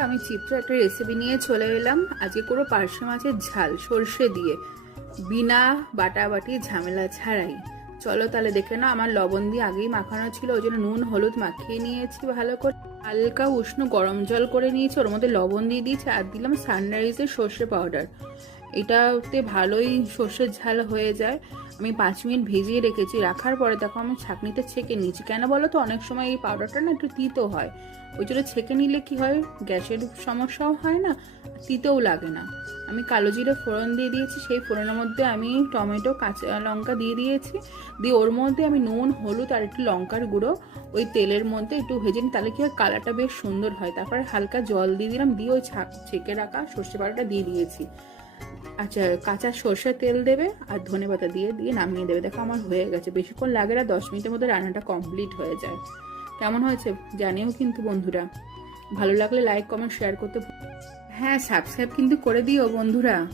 আমি চিত্র একটা রেসিপি নিয়ে চলে এলাম। আজকে কোনো পার্শে মাছের ঝাল, সর্ষে দিয়ে। বিনা বাটাবাটি ঝামেলা ছাড়াই। চলো তাহলে দেখে না আমার লবণ দিয়ে আগেই মাখানো ছিল, ওই জন্য নুন, হলুদ মাখিয়ে নিয়েছি ভালো করে। হালকা উষ্ণ গরম জল করে নিয়েছি, ওর মধ্যে লবণ দিয়ে দিয়েছি আর দিলাম সানরাইজের সর্ষে পাউডার এটাতে ভালোই সর্ষের ঝাল হয়ে যায়। আমি পাঁচ মিনিট ভেজিয়ে রেখেছি, রাখার পরে দেখো আমি ছাঁকনিতে ছেঁকে নিয়েছি। কেন বলো তো? অনেক সময় এই পাউডারটা না একটু তিতো হয়। ওই জন্য ছেঁকে নিলে কি হয়? গ্যাসের সমস্যাও হয় না তিতেও লাগে না। আমি কালো জিরে ফোড়ন দিয়ে দিয়েছি, সেই ফোড়নের মধ্যে আমি টমেটো, কাঁচা লঙ্কা দিয়ে দিয়েছি। দিয়ে ওর মধ্যে আমি নুন, হলুদ আর একটু লঙ্কার গুঁড়ো ওই তেলের মধ্যে একটু ভেজে নিই, তাহলে কি হয়? কালারটা বেশ সুন্দর হয়। তারপরে হালকা জল দিয়ে দিলাম, দিয়ে ওই ছাক ছেঁকে রাখা সর্ষে বাটাটা দিয়ে দিয়েছি। আচ্ছা কাঁচা সর্ষে তেল দেবে আর ধনে পাতা দিয়ে দিয়ে নামিয়ে দেবে। দেখো আমার হয়ে গেছে। বেশিক্ষণ লাগে না, দশ মিনিটের মধ্যে রান্নাটা কমপ্লিট হয়ে যায়। কেমন হয়েছে? জানিও কিন্তু বন্ধুরা। ভালো লাগলে লাইক কমেন্ট শেয়ার করতে হ্যাঁ সাবস্ক্রাইব কিন্তু করে দিও বন্ধুরা।